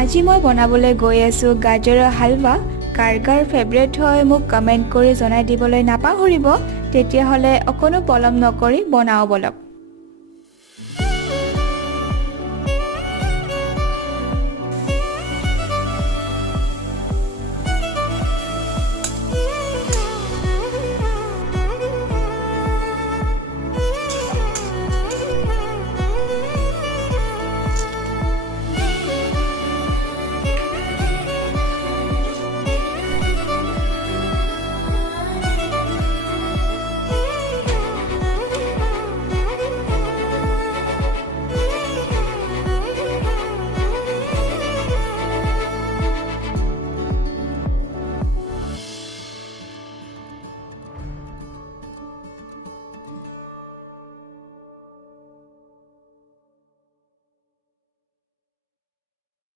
আজি মই বনাবলৈ গৈ আছোঁ গাজৰৰ হালৱা। কাৰ কাৰ ফেভৰেট হয় মোক কমেণ্ট কৰি জনাই দিবলৈ নাপাহৰিব। তেতিয়াহ'লে অকণো পলম নকৰি বনাও বলক।